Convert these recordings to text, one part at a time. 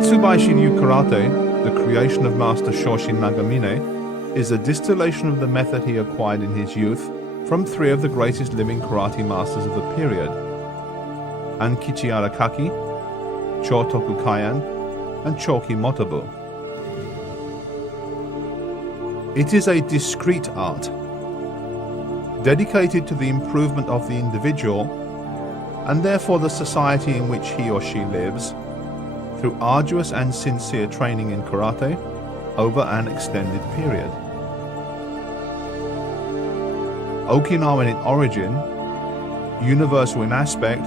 Matsubayashi New Karate, the creation of Master Shorin Nagamine, is a distillation of the method he acquired in his youth from three of the greatest living karate masters of the period: Ankichi Arakaki, Chotoku Kayan, and Choki Motobu. It is a discrete art, dedicated to the improvement of the individual and therefore the society in which he or she lives, through arduous and sincere training in karate over an extended period. Okinawan in origin, universal in aspect,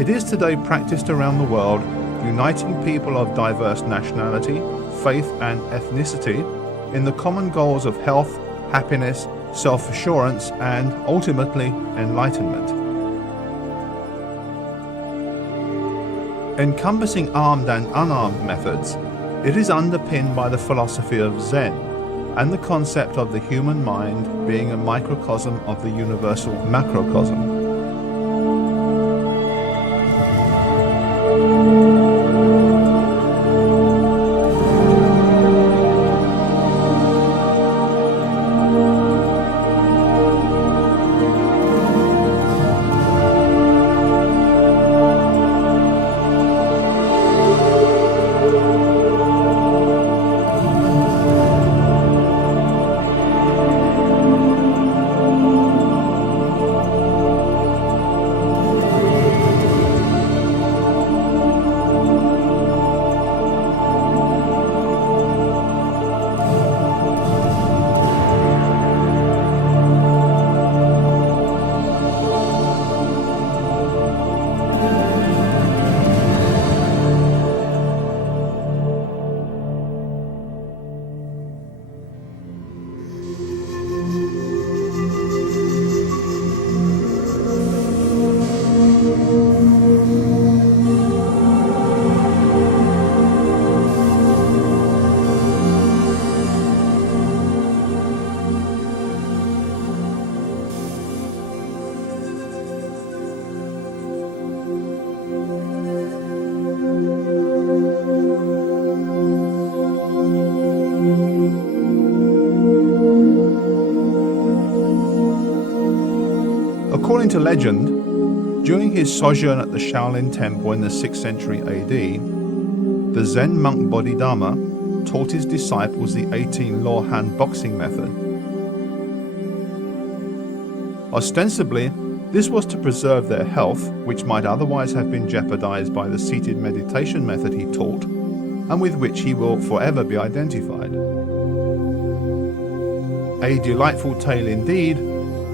it is today practiced around the world, uniting people of diverse nationality, faith and ethnicity in the common goals of health, happiness, self-assurance and, ultimately, enlightenment. Encompassing armed and unarmed methods, it is underpinned by the philosophy of Zen and the concept of the human mind being a microcosm of the universal macrocosm. According to legend, during his sojourn at the Shaolin Temple in the 6th century AD, the Zen monk Bodhidharma taught his disciples the 18-law hand boxing method. Ostensibly, this was to preserve their health, which might otherwise have been jeopardized by the seated meditation method he taught, and with which he will forever be identified. A delightful tale indeed,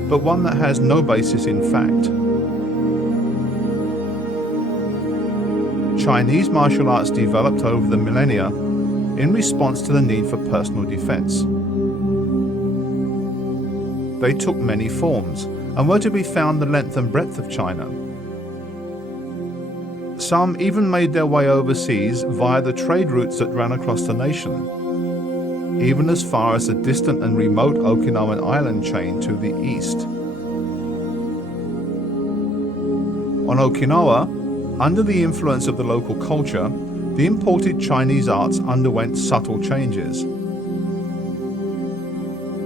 but one that has no basis in fact. Chinese martial arts developed over the millennia in response to the need for personal defense. They took many forms and were to be found the length and breadth of China. Some even made their way overseas via the trade routes that ran across the nation, even as far as the distant and remote Okinawan island chain to the east. On Okinawa, under the influence of the local culture, the imported Chinese arts underwent subtle changes.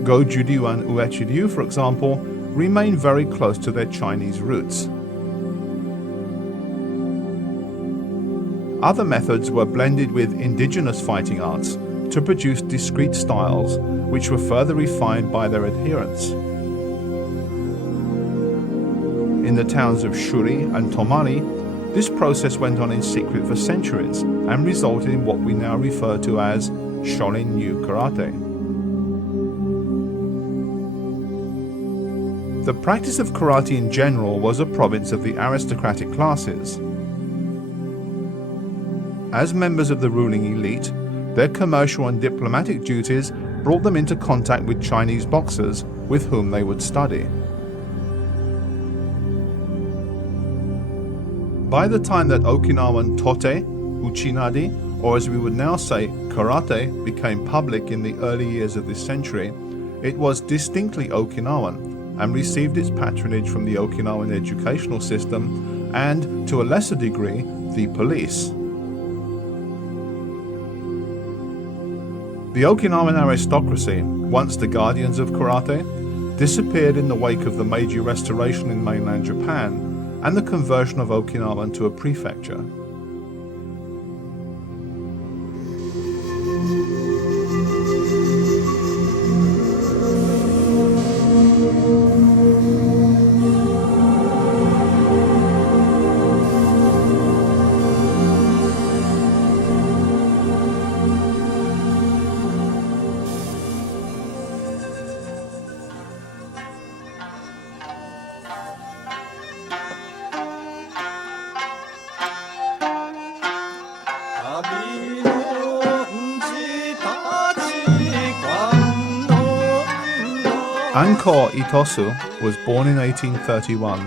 Go-Juryu and Uechi-Ryu, for example, remain very close to their Chinese roots. Other methods were blended with indigenous fighting arts to produce discrete styles, which were further refined by their adherents. In the towns of Shuri and Tomari, this process went on in secret for centuries and resulted in what we now refer to as Shorin New Karate. The practice of karate in general was a province of the aristocratic classes. As members of the ruling elite, their commercial and diplomatic duties brought them into contact with Chinese boxers with whom they would study. By the time that Okinawan tote, uchinadi, or as we would now say, karate, became public in the early years of this century, it was distinctly Okinawan and received its patronage from the Okinawan educational system and, to a lesser degree, the police. The Okinawan aristocracy, once the guardians of karate, disappeared in the wake of the Meiji Restoration in mainland Japan and the conversion of Okinawa into a prefecture. Anko Itosu was born in 1831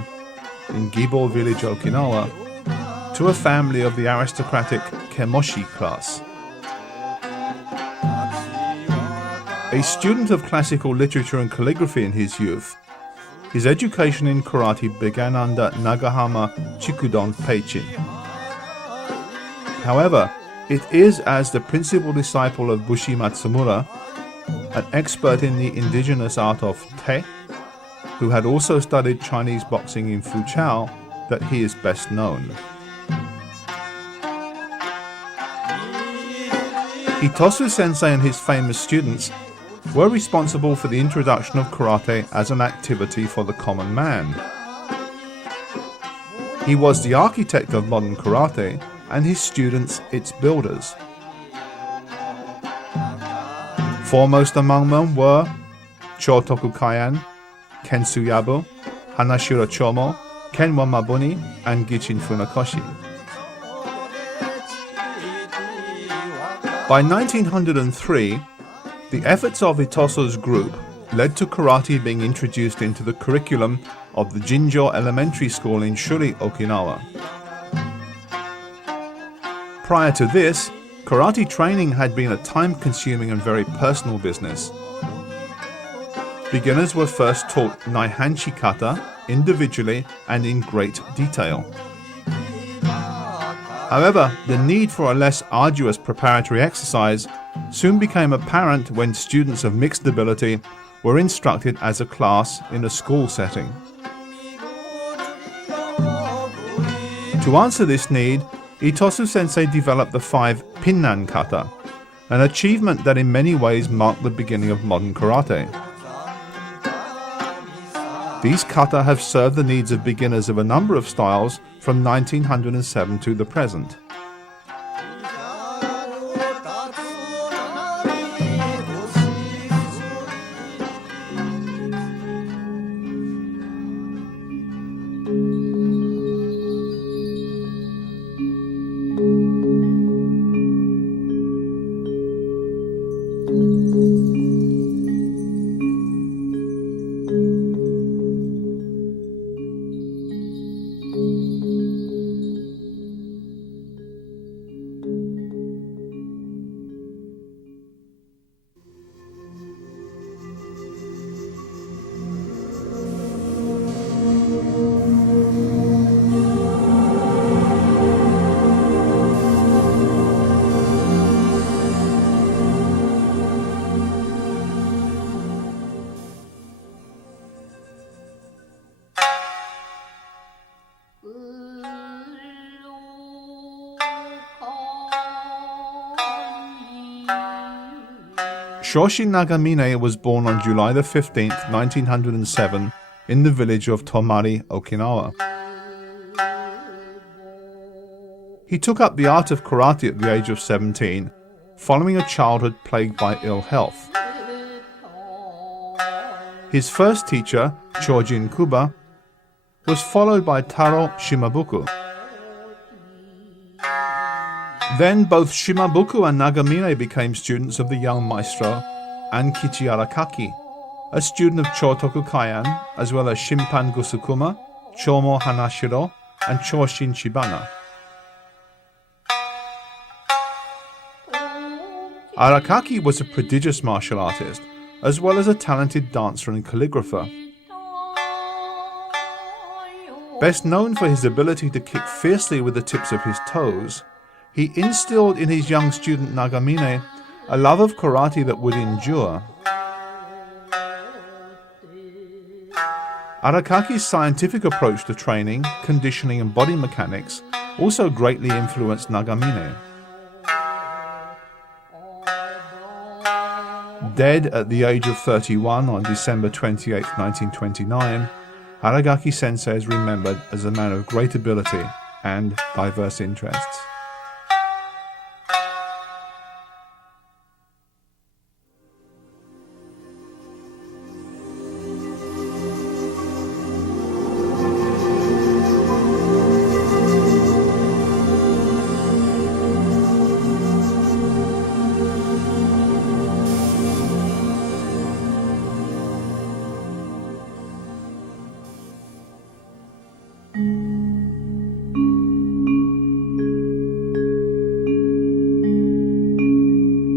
in Gibo village, Okinawa, to a family of the aristocratic Kemoshi class. A student of classical literature and calligraphy in his youth, his education in karate began under Nagahama Chikudon Peichin. However, it is as the principal disciple of Bushi Matsumura, an expert in the indigenous art of Te, who had also studied Chinese boxing in Fuchao, that he is best known. Itosu Sensei and his famous students were responsible for the introduction of karate as an activity for the common man. He was the architect of modern karate and his students its builders. Foremost among them were Chotoku Kaian, Kensuyabu, Hanashiro Chomo, Kenwa Mabuni, and Gichin Funakoshi. By 1903, the efforts of Itosu's group led to karate being introduced into the curriculum of the Jinjo Elementary School in Shuri, Okinawa. Prior to this, karate training had been a time-consuming and very personal business. Beginners were first taught Naihanshi kata individually and in great detail. However, the need for a less arduous preparatory exercise soon became apparent when students of mixed ability were instructed as a class in a school setting. To answer this need, Itosu Sensei developed the 5 Pinnan kata, an achievement that in many ways marked the beginning of modern karate. These kata have served the needs of beginners of a number of styles from 1907 to the present. Shoshin Nagamine was born on July 15, 1907, in the village of Tomari, Okinawa. He took up the art of karate at the age of 17, following a childhood plagued by ill health. His first teacher, Chojin Kuba, was followed by Taro Shimabuku. Then both Shimabuku and Nagamine became students of the young maestro Ankichi Arakaki, a student of Chotoku Kaian, as well as Shimpan Gusukuma, Chomo Hanashiro, and Choshin Shibana. Arakaki was a prodigious martial artist, as well as a talented dancer and calligrapher. Best known for his ability to kick fiercely with the tips of his toes, he instilled in his young student Nagamine a love of karate that would endure. Arakaki's scientific approach to training, conditioning and body mechanics also greatly influenced Nagamine. Dead at the age of 31 on December 28, 1929, Aragaki Sensei is remembered as a man of great ability and diverse interests.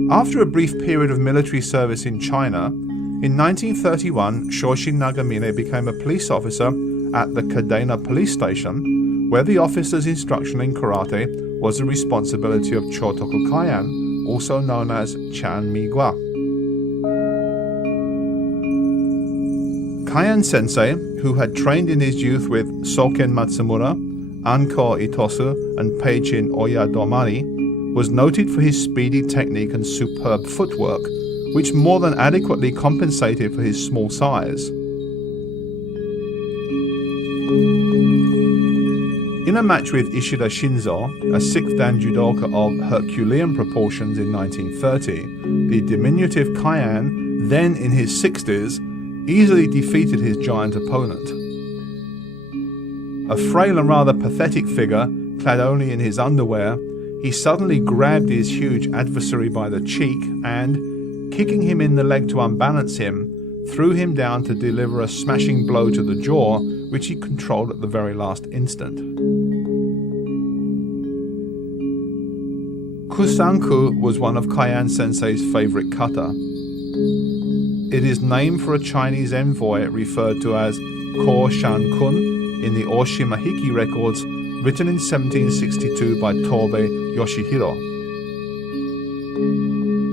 After a brief period of military service in China, in 1931 Shorin Nagamine became a police officer at the Kadena police station, where the officer's instruction in karate was the responsibility of Chotoku Kaian, also known as Chan Migwa. Kaian Sensei, who had trained in his youth with Soken Matsumura, Anko Itosu and Peichin Oyadomari, was noted for his speedy technique and superb footwork, which more than adequately compensated for his small size. In a match with Ishida Shinzo, a 6th dan judoka of Herculean proportions in 1930, the diminutive Kaian, then in his 60s, easily defeated his giant opponent. A frail and rather pathetic figure, clad only in his underwear, he suddenly grabbed his huge adversary by the cheek and, kicking him in the leg to unbalance him, threw him down to deliver a smashing blow to the jaw, which he controlled at the very last instant. Kusanku was one of Kaian Sensei's favorite kata. It is named for a Chinese envoy referred to as Ko Shan-kun in the Oshima Hiki records, written in 1762 by Tobe Yoshihiro.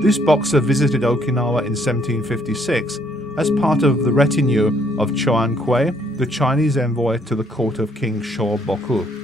This boxer visited Okinawa in 1756 as part of the retinue of Choan Kui, the Chinese envoy to the court of King Shoboku.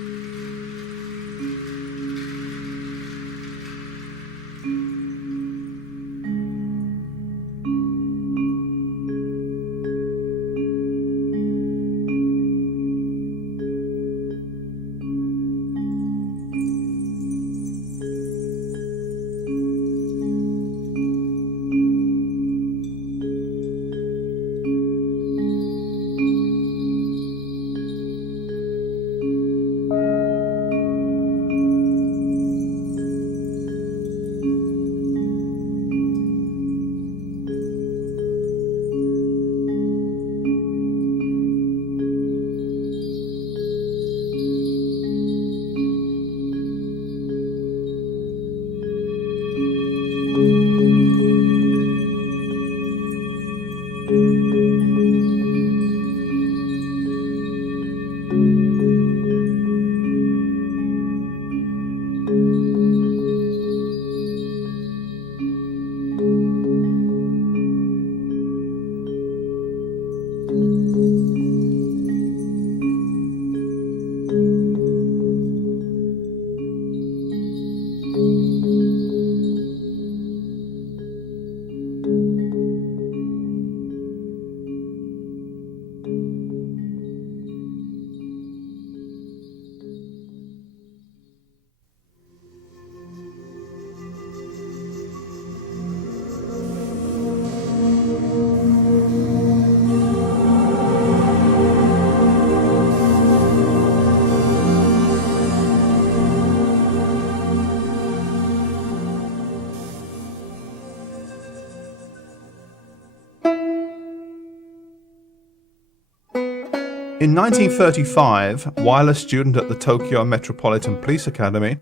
In 1935, while a student at the Tokyo Metropolitan Police Academy,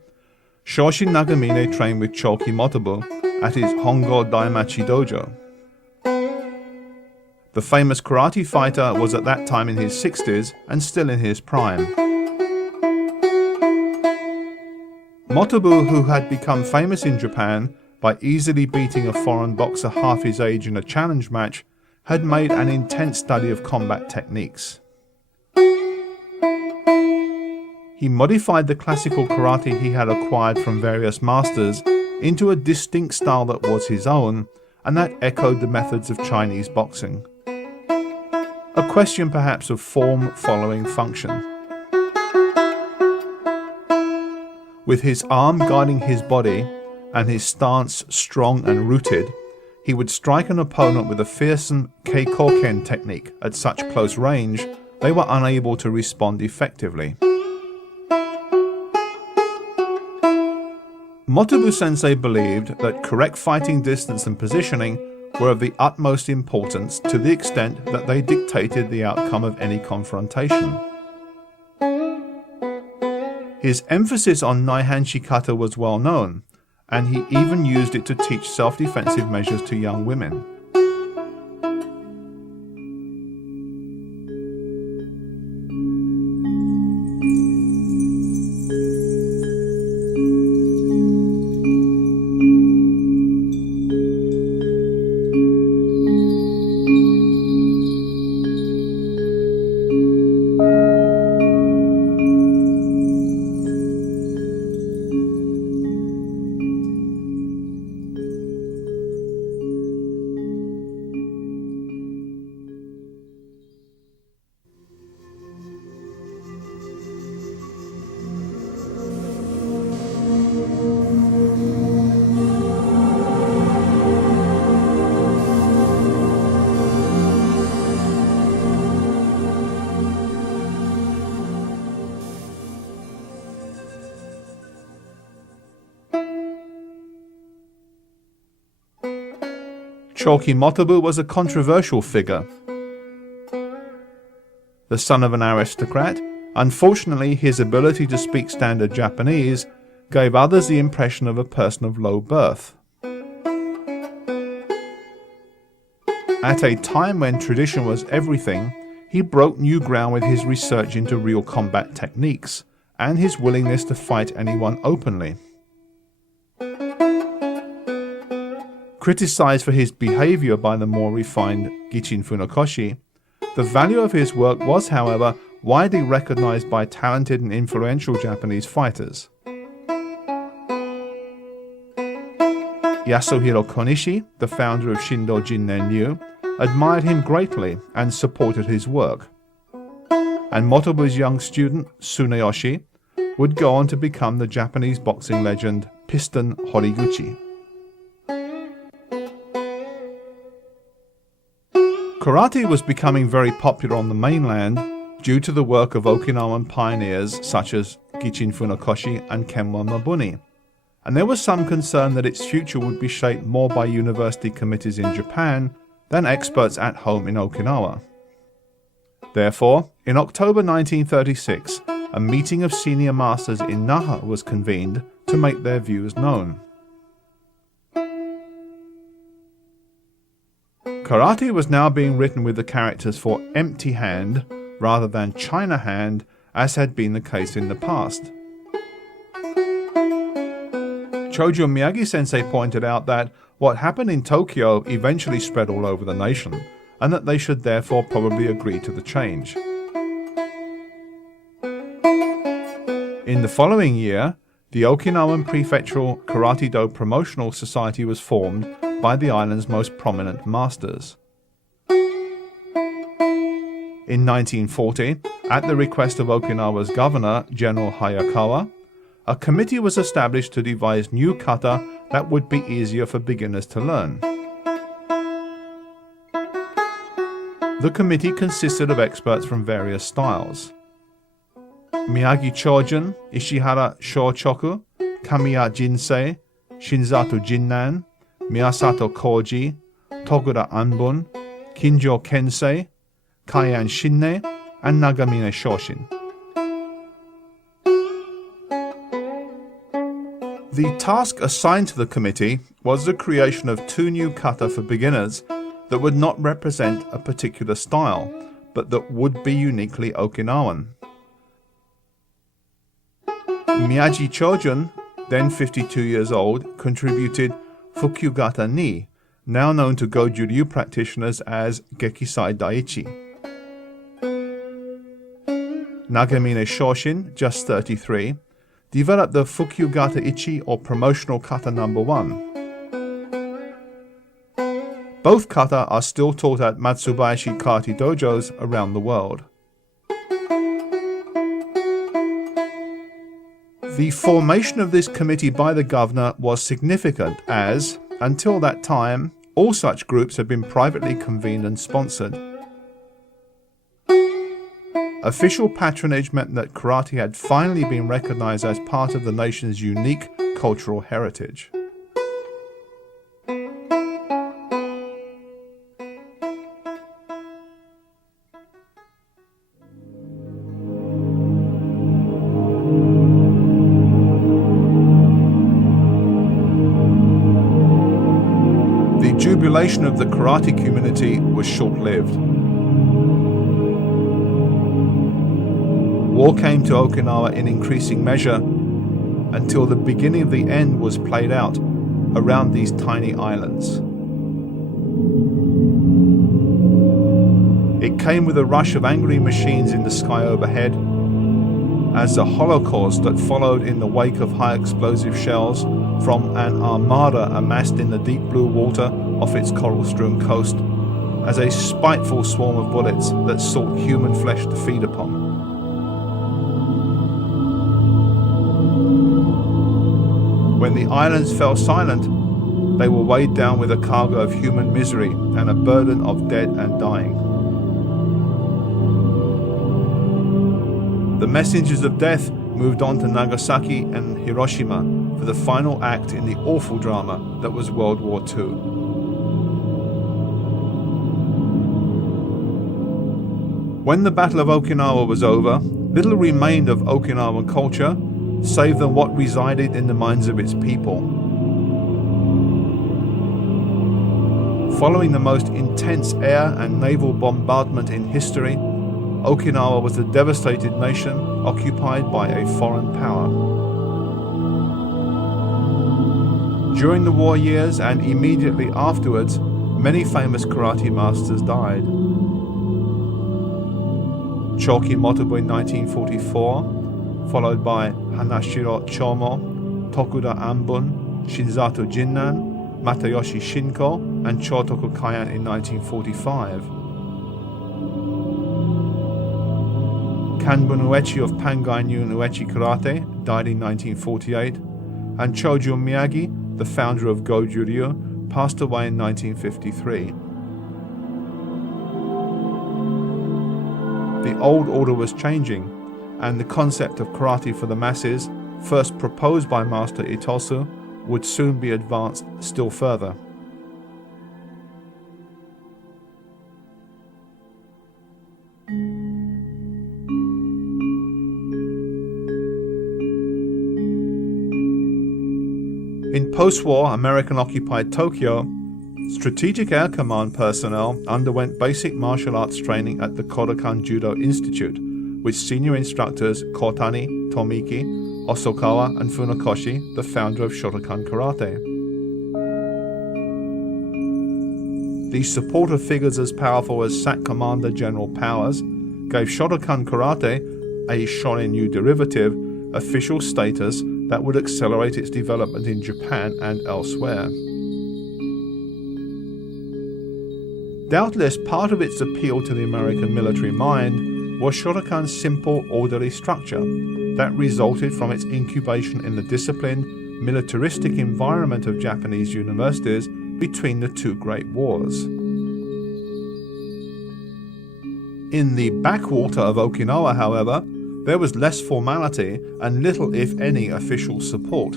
Shorin Nagamine trained with Choki Motobu at his Hongo Daimachi dojo. The famous karate fighter was at that time in his 60s and still in his prime. Motobu, who had become famous in Japan by by easily beating a foreign boxer half his age in a challenge match, had made an intense study of combat techniques. He modified the classical karate he had acquired from various masters into a distinct style that was his own and that echoed the methods of Chinese boxing. A question perhaps of form following function. With his arm guiding his body and his stance strong and rooted, he would strike an opponent with a fearsome keikoken technique at such close range they were unable to respond effectively. Motobu Sensei believed that correct fighting distance and positioning were of the utmost importance to the extent that they dictated the outcome of any confrontation. His emphasis on Naihanshi kata was well known, and he even used it to teach self-defensive measures to young women. Choki Motobu was a controversial figure. The son of an aristocrat, unfortunately his ability to speak standard Japanese gave others the impression of a person of low birth. At a time when tradition was everything, he broke new ground with his research into real combat techniques and his willingness to fight anyone openly. Criticized for his behavior by the more refined Gichin Funakoshi, the value of his work was, however, widely recognized by talented and influential Japanese fighters. Yasuhiro Konishi, the founder of Shindo Jinnen Ryu, admired him greatly and supported his work. And Motobu's young student, Tsuneyoshi, would go on to become the Japanese boxing legend Piston Horiguchi. Karate was becoming very popular on the mainland due to the work of Okinawan pioneers such as Gichin Funakoshi and Kenwan Mabuni, and there was some concern that its future would be shaped more by university committees in Japan than experts at home in Okinawa. Therefore, in October 1936, a meeting of senior masters in Naha was convened to make their views known. Karate was now being written with the characters for empty hand rather than China hand, as had been the case in the past. Chojo Miyagi Sensei pointed out that what happened in Tokyo eventually spread all over the nation, and that they should therefore probably agree to the change. In the following year, the Okinawan Prefectural Karate-Do Promotional Society was formed by the island's most prominent masters. In 1940, at the request of Okinawa's governor, General Hayakawa, a committee was established to devise new kata that would be easier for beginners to learn. The committee consisted of experts from various styles. Miyagi Chojun, Ishihara Shochoku, Kamiya Jinsei, Shinzato Jinnan, Miyasato Koji, Togura Anbun, Kinjo Kensei, Kaian Shinne, and Nagamine Shoshin. The task assigned to the committee was the creation of 2 new kata for beginners that would not represent a particular style, but that would be uniquely Okinawan. Miyagi Chojun, then 52 years old, contributed Fukyugata Ni, now known to Goju-ryu practitioners as Gekisai Daichi. Nagamine Shorin, just 33, developed the Fukyugata Ichi or promotional kata number 1. Both kata are still taught at Matsubayashi karate dojos around the world. The formation of this committee by the governor was significant as, until that time, all such groups had been privately convened and sponsored. Official patronage meant that karate had finally been recognized as part of the nation's unique cultural heritage. The jubilation of the karate community was short-lived. War came to Okinawa in increasing measure until the beginning of the end was played out around these tiny islands. It came with a rush of angry machines in the sky overhead, as the holocaust that followed in the wake of high explosive shells from an armada amassed in the deep blue water off its coral-strewn coast, as a spiteful swarm of bullets that sought human flesh to feed upon. When the islands fell silent, they were weighed down with a cargo of human misery and a burden of dead and dying. The messengers of death moved on to Nagasaki and Hiroshima for the final act in the awful drama that was World War II. When the Battle of Okinawa was over, little remained of Okinawan culture save than what resided in the minds of its people. Following the most intense air and naval bombardment in history, Okinawa was a devastated nation occupied by a foreign power. During the war years and immediately afterwards, many famous karate masters died. Choki Motobu in 1944, followed by Hanashiro Chomo, Tokuda Anbun, Shinzato Jinnan, Matayoshi Shinko, and Chotoku Kayan in 1945. Kanbun Uechi of Pangai-nyu Uechi Karate died in 1948, and Choju Miyagi, the founder of Goju-ryu, passed away in 1953. The old order was changing, and the concept of karate for the masses, first proposed by Master Itosu, would soon be advanced still further. In post-war American-occupied Tokyo, Strategic Air Command personnel underwent basic martial arts training at the Kodokan Judo Institute, with senior instructors Kotani, Tomiki, Osokawa, and Funakoshi, the founder of Shotokan Karate. These supportive figures as powerful as SAC Commander General Powers gave Shotokan Karate, a Shorin-ryu derivative, official status that would accelerate its development in Japan and elsewhere. Doubtless part of its appeal to the American military mind was Shotokan's simple, orderly structure that resulted from its incubation in the disciplined, militaristic environment of Japanese universities between the two great wars. In the backwater of Okinawa, however, there was less formality and little, if any, official support.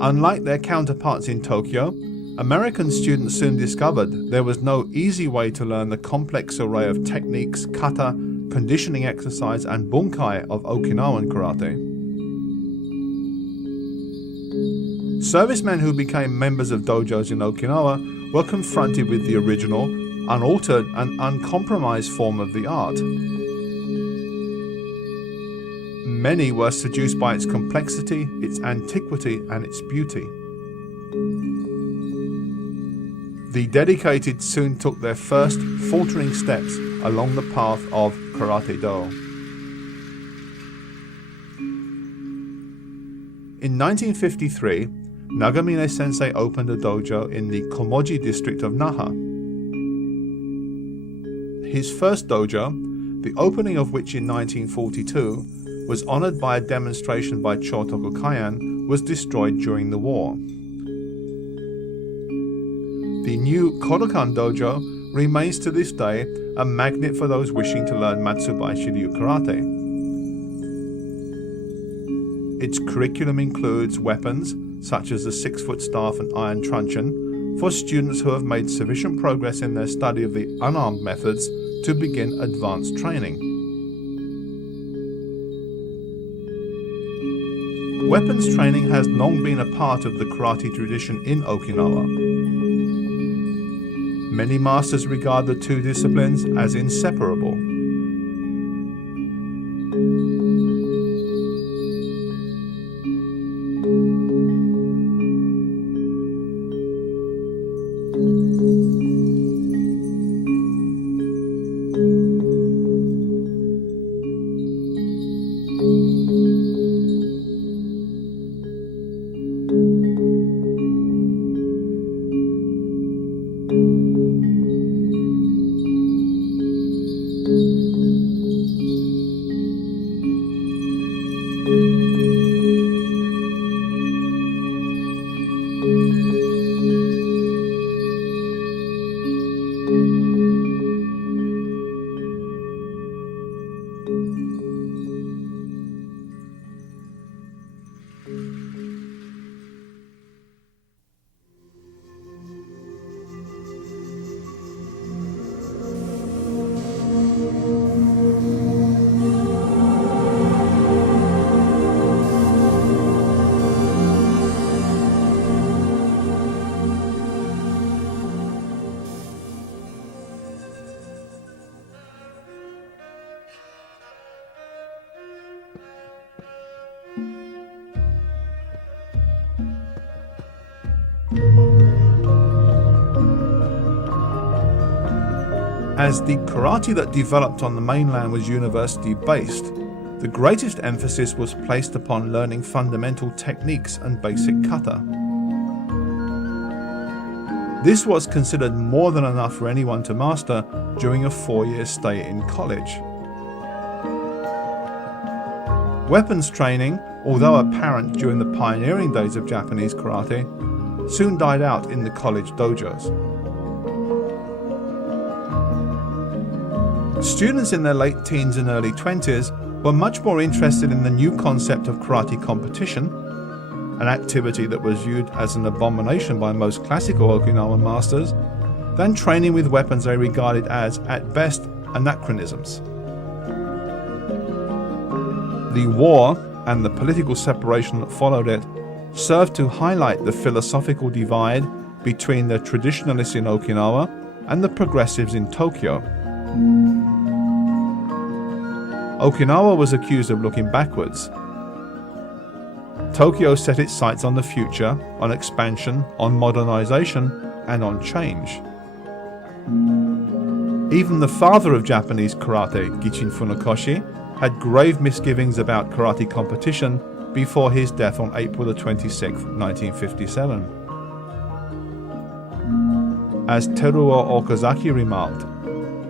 Unlike their counterparts in Tokyo, American students soon discovered there was no easy way to learn the complex array of techniques, kata, conditioning exercise, and bunkai of Okinawan karate. Servicemen who became members of dojos in Okinawa were confronted with the original, unaltered, and uncompromised form of the art. Many were seduced by its complexity, its antiquity, and its beauty. The dedicated soon took their first faltering steps along the path of Karate-do. In 1953, Nagamine Sensei opened a dojo in the Komoji district of Naha. His first dojo, the opening of which in 1942 was honored by a demonstration by Chotoku Kaian, was destroyed during the war. The new Kodokan dojo remains to this day a magnet for those wishing to learn Matsubayashi Ryu karate. Its curriculum includes weapons such as the 6-foot staff and iron truncheon for students who have made sufficient progress in their study of the unarmed methods to begin advanced training. Weapons training has long been a part of the karate tradition in Okinawa. Many masters regard the two disciplines as inseparable. As the karate that developed on the mainland was university-based, the greatest emphasis was placed upon learning fundamental techniques and basic kata. This was considered more than enough for anyone to master during a 4-year stay in college. Weapons training, although apparent during the pioneering days of Japanese karate, soon died out in the college dojos. Students in their late teens and early 20s were much more interested in the new concept of karate competition, an activity that was viewed as an abomination by most classical Okinawan masters, than training with weapons they regarded as, at best, anachronisms. The war and the political separation that followed it served to highlight the philosophical divide between the traditionalists in Okinawa and the progressives in Tokyo. Okinawa was accused of looking backwards. Tokyo set its sights on the future, on expansion, on modernization, and on change. Even the father of Japanese karate, Gichin Funakoshi, had grave misgivings about karate competition before his death on April 26, 1957. As Teruo Okazaki remarked,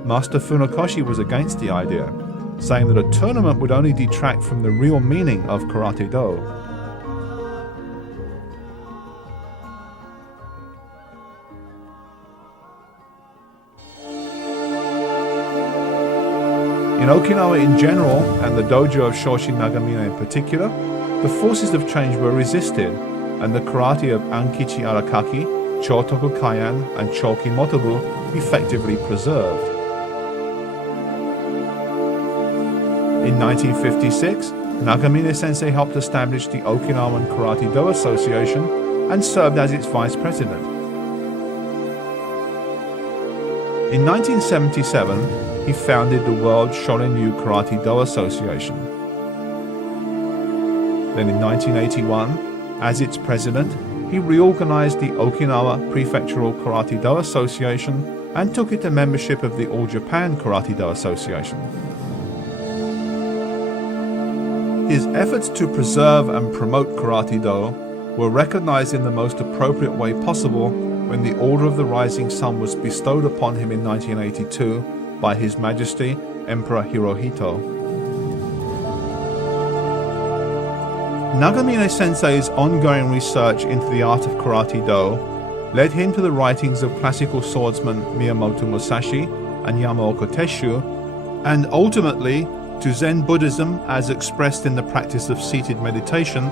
Master Funakoshi was against the idea, saying that a tournament would only detract from the real meaning of Karate-do. In Okinawa in general, and the dojo of Shoshin Nagamine in particular, the forces of change were resisted, and the karate of Ankichi Arakaki, Chotoku Kaian, and Choki Motobu effectively preserved. In 1956, Nagamine Sensei helped establish the Okinawan Karate-do Association and served as its vice president. In 1977, he founded the World Shorin Karate-do Association. Then in 1981, as its president, he reorganized the Okinawa Prefectural Karate-Do Association and took it to membership of the All Japan Karate-Do Association. His efforts to preserve and promote Karate-Do were recognized in the most appropriate way possible when the Order of the Rising Sun was bestowed upon him in 1982 by His Majesty Emperor Hirohito. Nagamine Sensei's ongoing research into the art of Karate-Do led him to the writings of classical swordsmen Miyamoto Musashi and Yamaoka Tesshu, and ultimately to Zen Buddhism as expressed in the practice of seated meditation,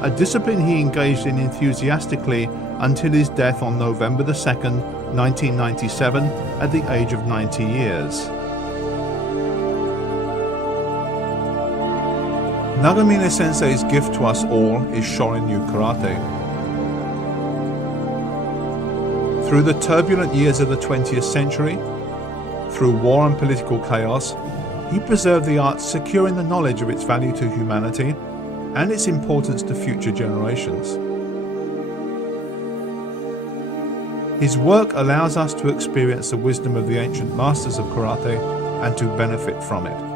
a discipline he engaged in enthusiastically until his death on November 2nd, 1997, at the age of 90 years. Nagamine Sensei's gift to us all is Shorin Karate. Through the turbulent years of the 20th century, through war and political chaos, he preserved the art, securing the knowledge of its value to humanity and its importance to future generations. His work allows us to experience the wisdom of the ancient masters of karate and to benefit from it.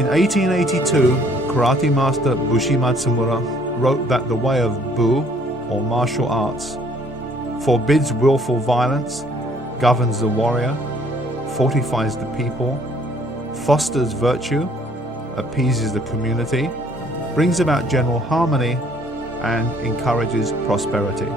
In 1882, karate master Bushi Matsumura wrote that the way of Bu, or martial arts, forbids willful violence, governs the warrior, fortifies the people, fosters virtue, appeases the community, brings about general harmony, and encourages prosperity.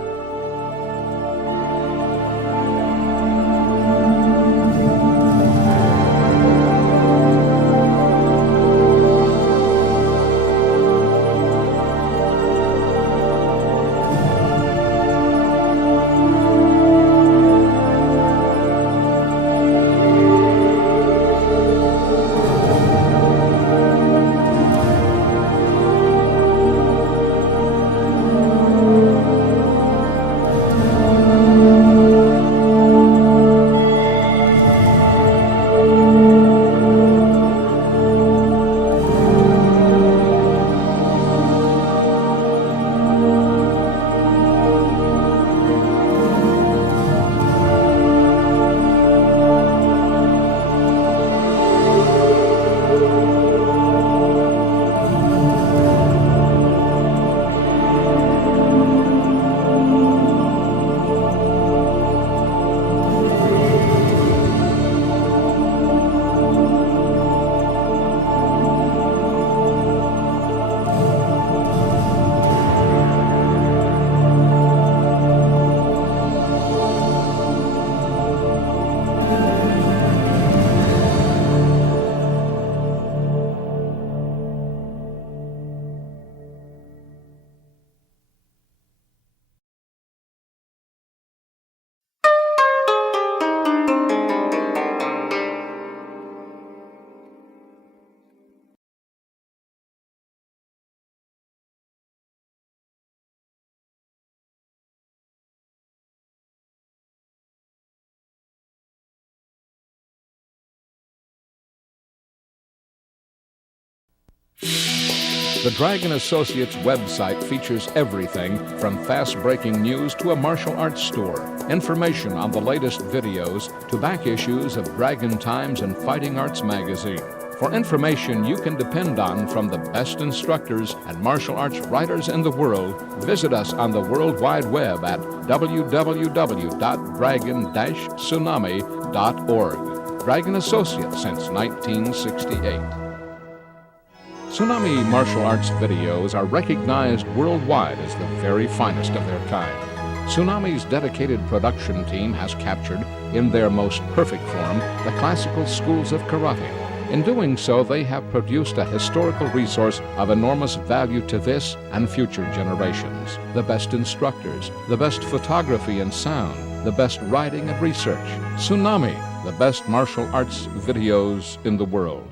The Dragon Associates website features everything from fast-breaking news to a martial arts store, information on the latest videos to back issues of Dragon Times and Fighting Arts magazine. For information you can depend on from the best instructors and martial arts writers in the world, visit us on the World Wide Web at www.dragon-tsunami.org. Dragon Associates since 1968. Tsunami martial arts videos are recognized worldwide as the very finest of their kind. Tsunami's dedicated production team has captured, in their most perfect form, the classical schools of karate. In doing so, they have produced a historical resource of enormous value to this and future generations. The best instructors, the best photography and sound, the best writing and research. Tsunami, the best martial arts videos in the world.